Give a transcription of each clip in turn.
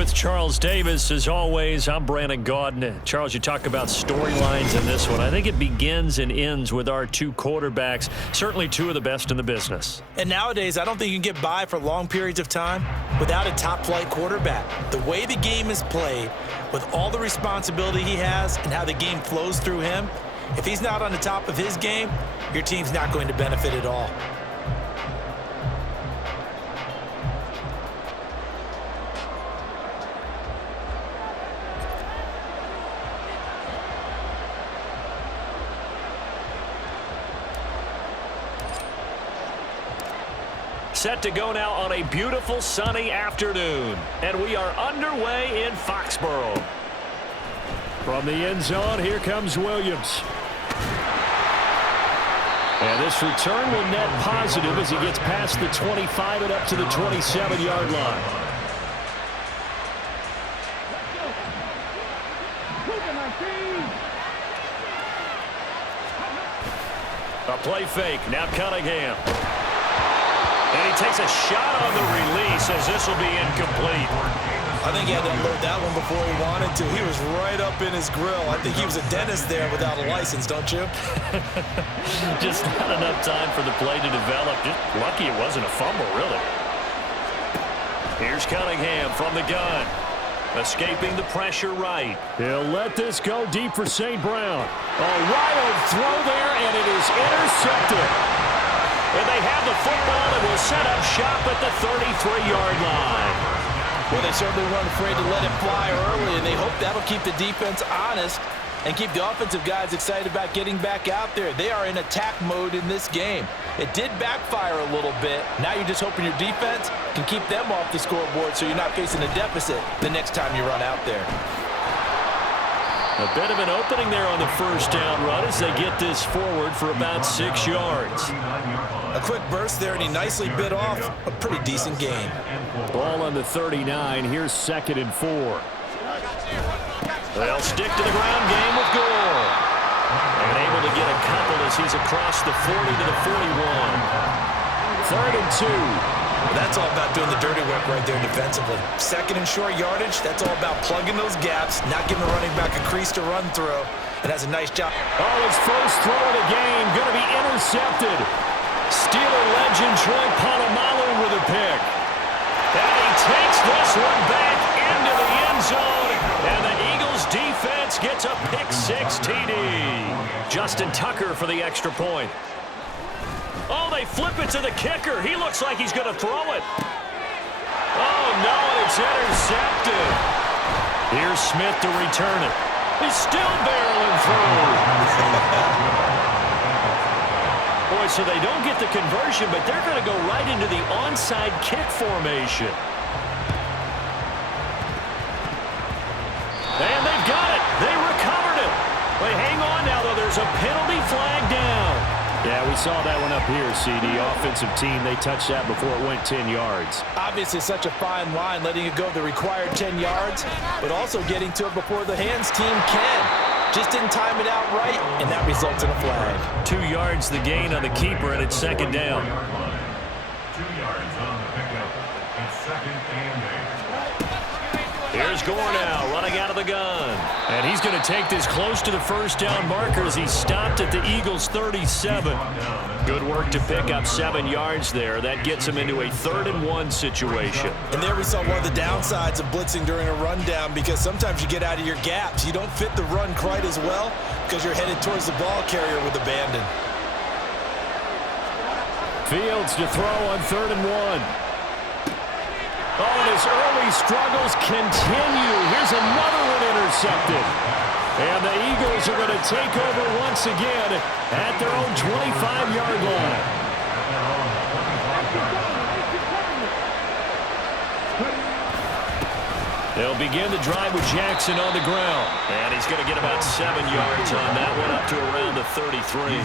With Charles Davis, as always, I'm Brandon Gaudin. Charles, you talk about storylines in this one. I think it begins and ends with our two quarterbacks, certainly two of the best in the business. And nowadays, I don't think you can get by for long periods of time without a top-flight quarterback. The way the game is played, with all the responsibility he has and how the game flows through him, if he's not on the top of his game, your team's not going to benefit at all. Set to go now on a beautiful sunny afternoon. And we are underway in Foxborough. From the end zone, here comes Williams. And this return will net positive as he gets past the 25 and up to the 27-yard line. A play fake. Now Cunningham. And he takes a shot on the release as this will be incomplete. I think he had to unload that one before he wanted to. He was right up in his grill. I think he was a dentist there without a license, don't you? Just not enough time for the play to develop. Just lucky it wasn't a fumble, really. Here's Cunningham from the gun. Escaping the pressure right. He'll let this go deep for St. Brown. A wild throw there, and it is intercepted. And they have the football and will set up shop at the 33-yard line. Well, they certainly weren't afraid to let it fly early, and they hope that'll keep the defense honest and keep the offensive guys excited about getting back out there. They are in attack mode in this game. It did backfire a little bit. Now you're just hoping your defense can keep them off the scoreboard so you're not facing a deficit the next time you run out there. A bit of an opening there on the first down run as they get this forward for about 6 yards. A quick burst there, and he nicely bit off a pretty decent gain. Ball on the 39. Here's 2nd and 4. They'll stick to the ground game with Gore. And able to get a couple as he's across the 40 to the 41. 3rd and 2. Well, that's all about doing the dirty work right there defensively. 2nd and short yardage, that's all about plugging those gaps, not giving the running back a crease to run through. And has a nice job. Oh, his first throw of the game going to be intercepted. Steeler legend Troy Polamalu with a pick. And he takes this one back into the end zone. And the Eagles defense gets a pick-6 TD. Justin Tucker for the extra point. Oh, they flip it to the kicker. He looks like he's going to throw it. Oh, no, it's intercepted. Here's Smith to return it. He's still barreling through. Boy, so they don't get the conversion, but they're going to go right into the onside kick formation. And they've got it. They recovered it. Wait, hang on now, though. There's a penalty flag down. Yeah, we saw that one up here, CD. Offensive team, they touched that before it went 10 yards. Obviously, such a fine line, letting it go the required 10 yards, but also getting to it before the hands team can. Just didn't time it out right, and that results in a flag. 2 yards the gain on the keeper, and it's 2nd down. 2 yards on the pickup. It's 2nd and 8. Here's Gore now, running out of the gun. And he's going to take this close to the first down marker as he stopped at the Eagles' 37. Good work to pick up 7 yards there. That gets him into a 3rd and 1 situation. And there we saw one of the downsides of blitzing during a rundown, because sometimes you get out of your gaps. You don't fit the run quite as well because you're headed towards the ball carrier with abandon. Fields to throw on 3rd and 1. Oh, and his early struggles continue. Here's another one intercepted. And the Eagles are going to take over once again at their own 25-yard line. They'll begin the drive with Jackson on the ground. And he's going to get about 7 yards on that one, up to around the 33.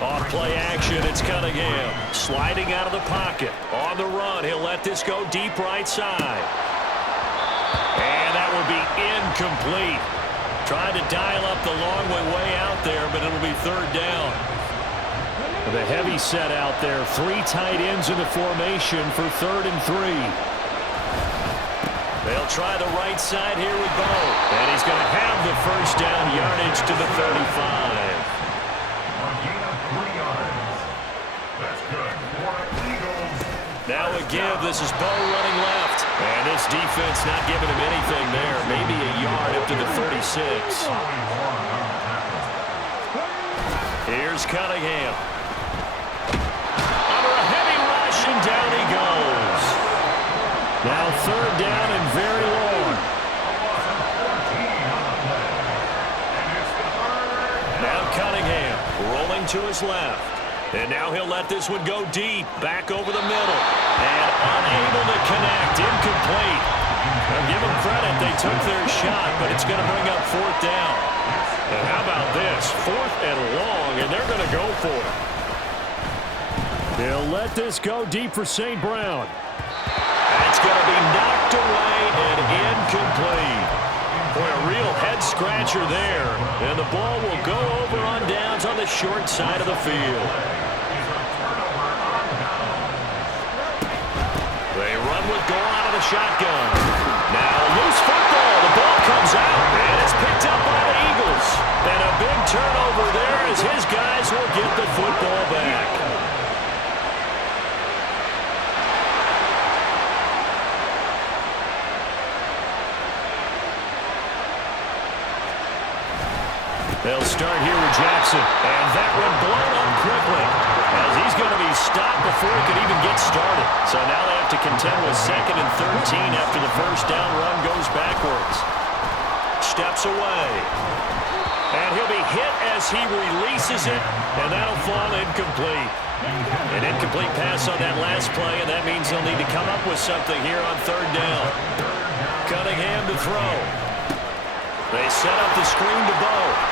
Off play action, it's Cunningham. Sliding out of the pocket. On the run, he'll let this go deep right side. And that will be incomplete. Trying to dial up the long way out there, but it'll be 3rd down. The heavy set out there. 3 tight ends in the formation for 3rd and 3. They'll try the right side here with Bo. And he's going to have the first down, yardage to the 35. Now a give. This is Bo running left. And this defense not giving him anything there. Maybe a yard up to the 36. Here's Cunningham. Under a heavy rush, and down he goes. Now 3rd down and very long. Now Cunningham rolling to his left. And now he'll let this one go deep, back over the middle. And unable to connect, incomplete. I'll give them credit, they took their shot, but it's going to bring up 4th down. And how about this? 4th and long, and they're going to go for it. They'll let this go deep for St. Brown. That's going to be knocked away and incomplete. Boy, a real head-scratcher there. And the ball will go over on downs on the short side of the field. They run with goal out of the shotgun. Now loose football. The ball comes out, and it's picked up by the Eagles. And a big turnover there as his guys will get the football back. They'll start here with Jackson, and that one blown up quickly as he's going to be stopped before he could even get started. So now they have to contend with 2nd and 13 after the first down run goes backwards. Steps away, and he'll be hit as he releases it, and that'll fall incomplete. An incomplete pass on that last play, and that means they'll need to come up with something here on 3rd down. Cunningham to throw. They set up the screen to Bo.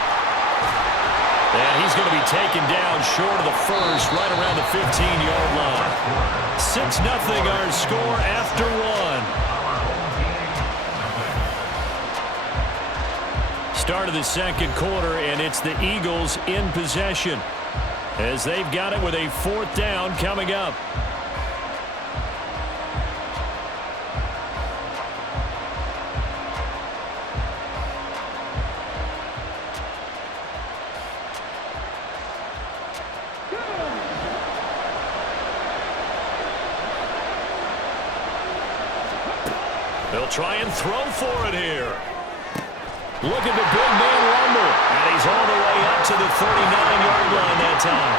And he's going to be taken down short of the first, right around the 15-yard line. 6-0 our score after 1. Start of the 2nd quarter, and it's the Eagles in possession as they've got it with a 4th down coming up. They'll try and throw for it here. Look at the big man rumble. And he's all the way up to the 39-yard line that time.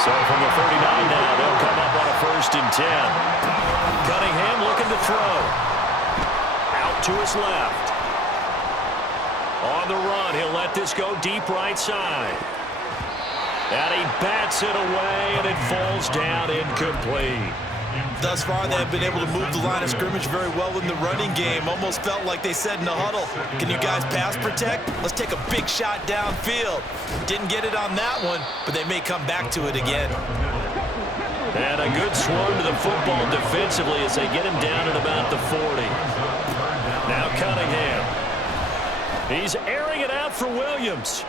So from the 39 now, they'll come up on a 1st and 10. Cunningham looking to throw. Out to his left. On the run, he'll let this go deep right side. And he bats it away, and it falls down incomplete. Thus far, they have been able to move the line of scrimmage very well in the running game. Almost felt like they said in the huddle, can you guys pass protect? Let's take a big shot downfield. Didn't get it on that one, but they may come back to it again. And a good swarm to the football defensively as they get him down at about the 40. Now Cunningham. He's airing it out for Williams.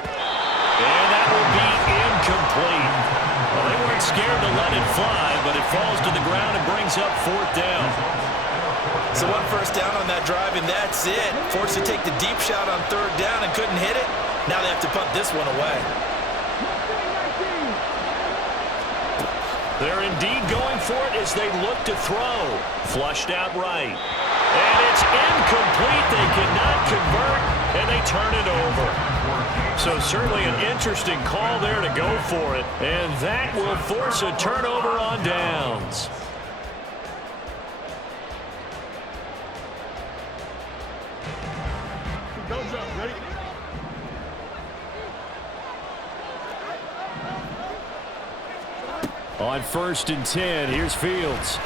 And that will be incomplete. Well, they weren't scared to let it fly, but it falls to the ground and brings up 4th down. So 1 first down on that drive, and that's it. Forced to take the deep shot on 3rd down and couldn't hit it. Now they have to punt this one away. They're indeed going for it as they look to throw. Flushed out right. And it's incomplete. They cannot convert, and they turn it over. So certainly an interesting call there to go for it. And that will force a turnover on downs. On 1st and 10, here's Fields.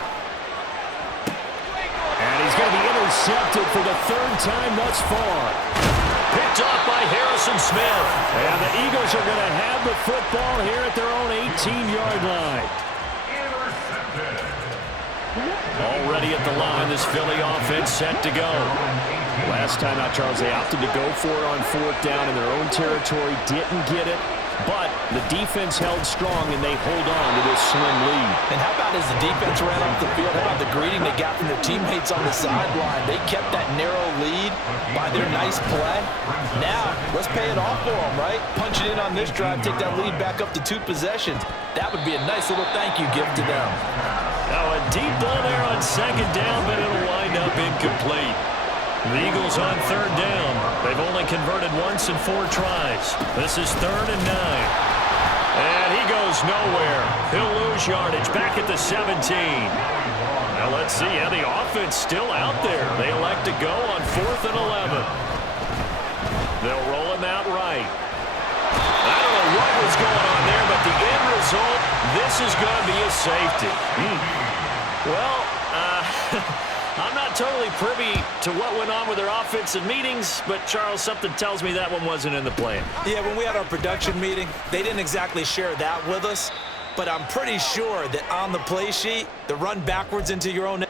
And he's going to be intercepted for the 3rd time thus far. Picked off by Harrison Smith. And the Eagles are going to have the football here at their own 18-yard line. Already at the line, this Philly offense set to go. Last time out, Charles, they opted to go for it on 4th down in their own territory. Didn't get it. But the defense held strong, and they hold on to this slim lead. And how about as the defense ran off the field, how about the greeting they got from their teammates on the sideline? They kept that narrow lead by their nice play. Now, let's pay it off for them, right? Punch it in on this drive, take that lead back up to 2 possessions. That would be a nice little thank you gift to them. Now a deep ball there on second down, but it'll wind up incomplete. The Eagles on third down. They've only converted once in 4 tries. This is 3rd and 9. And he goes nowhere. He'll lose yardage back at the 17. Now let's see how the offense still out there. They elect to go on 4th and 11. They'll roll him out right. I don't know what was going on there, but the end result, this is going to be a safety. Well, I'm not totally privy to what went on with their offensive meetings, but, Charles, something tells me that one wasn't in the plan. Yeah, when we had our production meeting, they didn't exactly share that with us, but I'm pretty sure that on the play sheet, the run backwards into your own...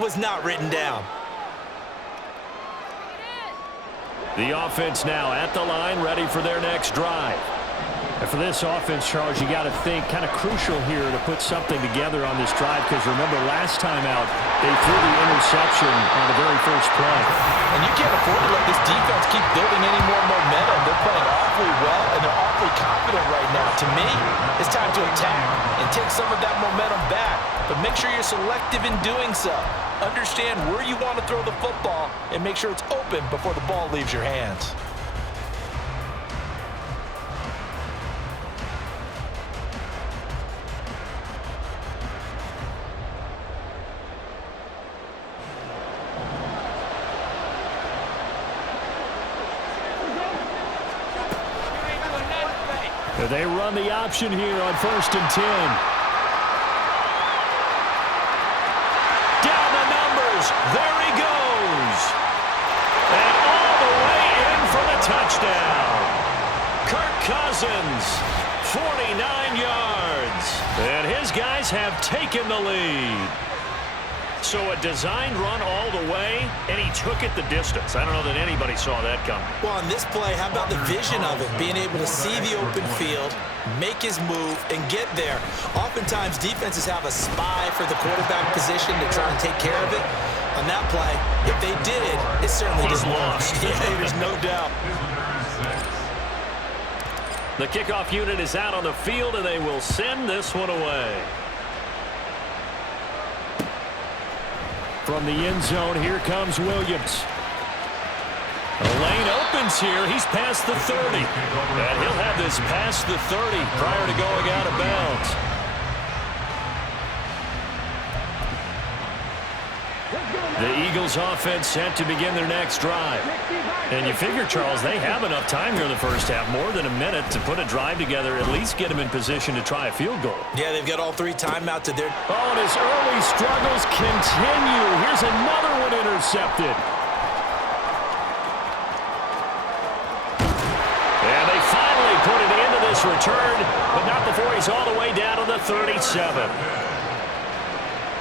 was not written down. The offense now at the line, ready for their next drive. And for this offense, Charles, you got to think kind of crucial here to put something together on this drive, because remember last time out, they threw the interception on the very first play. And you can't afford to let this defense keep building any more momentum. They're playing awfully well, and they're awfully confident right now. To me, it's time to attack and take some of that momentum back. But make sure you're selective in doing so. Understand where you want to throw the football and make sure it's open before the ball leaves your hands. They run the option here on 1st and 10. Down the numbers. There he goes. And all the way in for the touchdown. Kirk Cousins, 49 yards. And his guys have taken the lead. So a designed run all the way, and he took it the distance. I don't know that anybody saw that coming. Well, on this play, how about the vision of it? Being able to see the open field, make his move, and get there. Oftentimes, defenses have a spy for the quarterback position to try and take care of it. On that play, if they did, it certainly He's didn't lost. work. Yeah, there's no doubt. The kickoff unit is out on the field, and they will send this one away. From the end zone, here comes Williams. The lane opens here. He's past the 30. And he'll have this past the 30 prior to going out of bounds. The Eagles offense set to begin their next drive. And you figure, Charles, they have enough time here in the first half, more than a minute, to put a drive together, at least get them in position to try a field goal. Yeah, they've got all 3 timeouts at their... Oh, and his early struggles continue. Here's another one intercepted. And they finally put it into this return, but not before he's all the way down to the 37.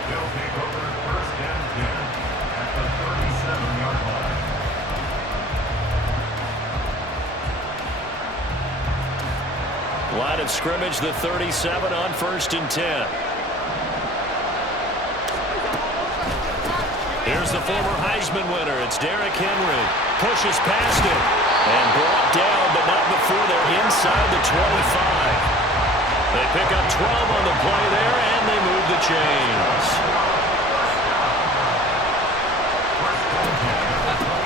They'll take over 1st and 10 at the 37-yard line. Line of scrimmage, the 37 on 1st and 10. Here's the former Heisman winner. It's Derrick Henry. Pushes past it. And brought down, but not before they're inside the 25. They pick up 12 on the play there, and they move the chains.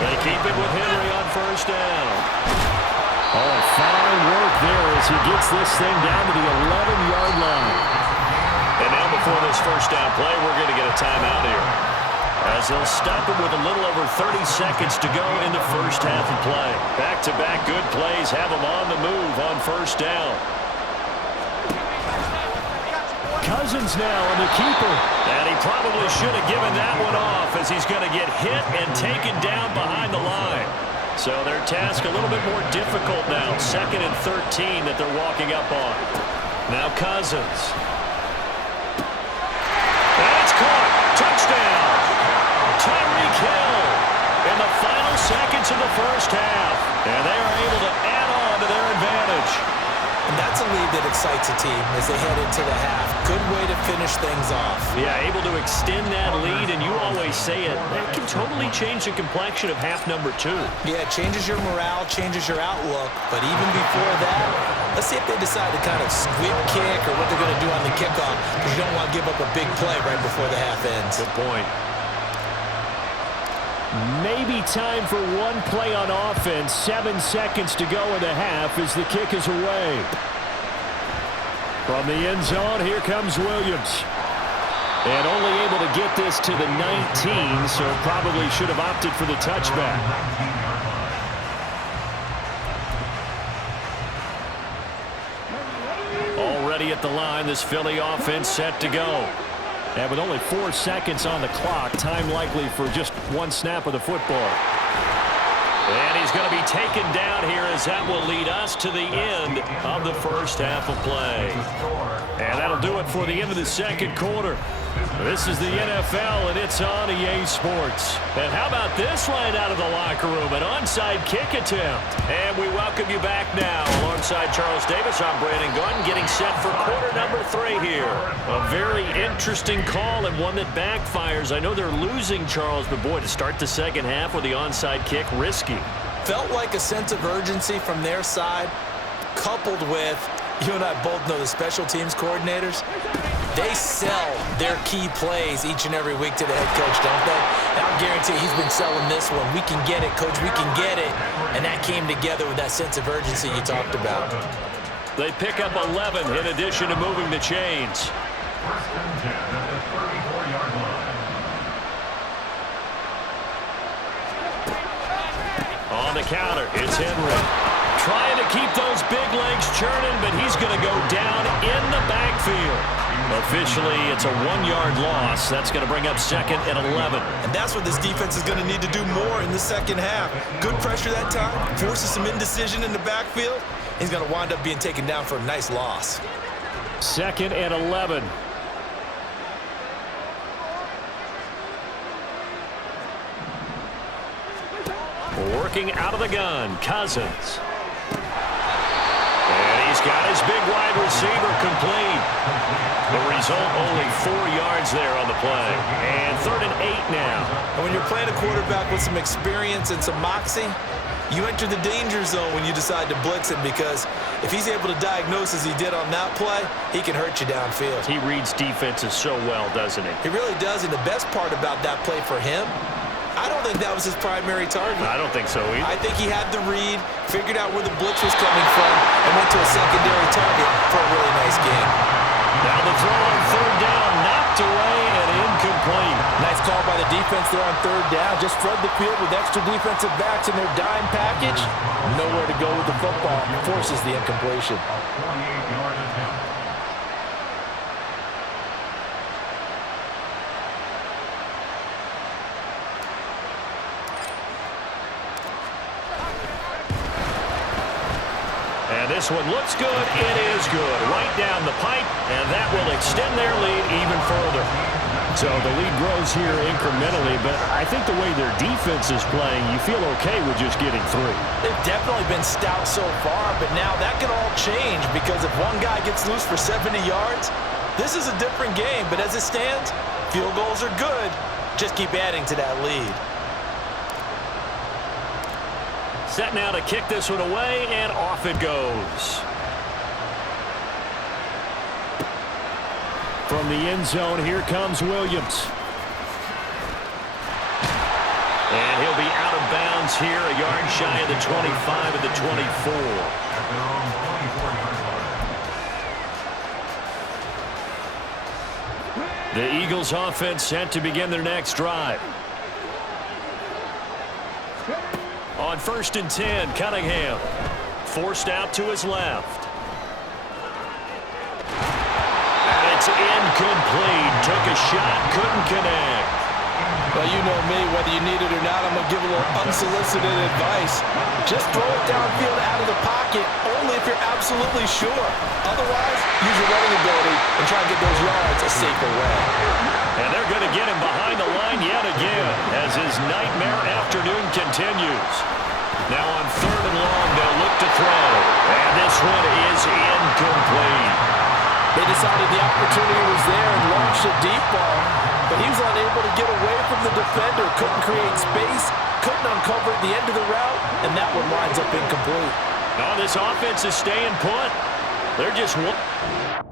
They keep it with Henry on 1st down. Oh, fine work there as he gets this thing down to the 11-yard line. And now before this 1st down play, we're going to get a timeout here. as they'll stop him with a little over 30 seconds to go in the first half of play. Back-to-back good plays have him on the move on first down. Cousins now on the keeper. And he probably should have given that one off as he's going to get hit and taken down behind the line. So their task a little bit more difficult now. 2nd and 13 that they're walking up on. Now Cousins. That's caught. Touchdown. Tyreek Hill in the final seconds of the first half. And they are able to add on to their advantage. And that's a lead that excites a team as they head into the half. Good way to finish things off. Yeah, able to extend that lead, and you always say it, that can totally change the complexion of half number 2. Yeah, it changes your morale, changes your outlook. But even before that, let's see if they decide to kind of squib kick or what they're going to do on the kickoff, because you don't want to give up a big play right before the half ends. Good point. Maybe time for one play on offense. 7 seconds to go in the half as the kick is away. From the end zone, here comes Williams. And only able to get this to the 19, so probably should have opted for the touchback. Already at the line, this Philly offense set to go. And with only 4 seconds on the clock, time likely for just one snap of the football. And he's going to be taken down here as that will lead us to the end of the first half of play. And that'll do it for the end of the second quarter. This is the NFL, and it's on EA Sports. And how about this line out of the locker room? An onside kick attempt. And we welcome you back now. Alongside Charles Davis, I'm Brandon Gunn, getting set for quarter number 3 here. A very interesting call and one that backfires. I know they're losing, Charles, but boy, to start the second half with the onside kick, risky. Felt like a sense of urgency from their side, coupled with, you and I both know the special teams coordinators, they sell their key plays each and every week to the head coach, don't they? And I'll guarantee he's been selling this one. We can get it, coach, we can get it. And that came together with that sense of urgency you talked about. They pick up 11 in addition to moving the chains. 1st and 10 at the 34-yard line. On the counter, it's Henry. Trying to keep those big legs churning, but he's going to go down in the backfield. Officially, it's a 1-yard loss. That's going to bring up 2nd and 11. And that's what this defense is going to need to do more in the second half. Good pressure that time, forces some indecision in the backfield. He's going to wind up being taken down for a nice loss. 2nd and 11. Working out of the gun, Cousins. And he's got his big wide receiver complete. The result, only 4 yards there on the play. And 3rd and 8 now. And when you're playing a quarterback with some experience and some moxie, you enter the danger zone when you decide to blitz him, because if he's able to diagnose as he did on that play, he can hurt you downfield. He reads defenses so well, doesn't he? He really does, and the best part about that play for him, I don't think that was his primary target. I don't think so either. I think he had the read, figured out where the blitz was coming from, and went to a secondary target for a really nice game. Now the throw on 3rd down, knocked away and incomplete. Nice call by the defense there on 3rd down. Just flood the field with extra defensive backs in their dime package. Nowhere to go with the football. Forces the incompletion. 48-yard attempt. And this one looks good. It is good. Right down the pipe, and that will extend their lead even further. So the lead grows here incrementally, but I think the way their defense is playing, you feel okay with just getting 3. They've definitely been stout so far, but now that could all change, because if one guy gets loose for 70 yards, this is a different game. But as it stands, field goals are good. Just keep adding to that lead. Set now to kick this one away, and off it goes. From the end zone, here comes Williams. And he'll be out of bounds here, a yard shy of the 25 at the 24. At their own 24-yard line. The Eagles offense set to begin their next drive. On 1st and 10, Cunningham forced out to his left. And it's incomplete. Took a shot, couldn't connect. Well, you know me, whether you need it or not, I'm going to give a little unsolicited advice. Just throw it downfield out of the pocket, only if you're absolutely sure. Otherwise, use your running ability and try and get those yards a safer way. And they're going to get him behind the line yet again as his nightmare afternoon continues. Now on 3rd and long, they'll look to throw. And this one is incomplete. They decided the opportunity was there and launched a deep ball, but he was unable to get away from the defender, couldn't create space, couldn't uncover the end of the route, and that one winds up incomplete. Now this offense is staying put. They're just one.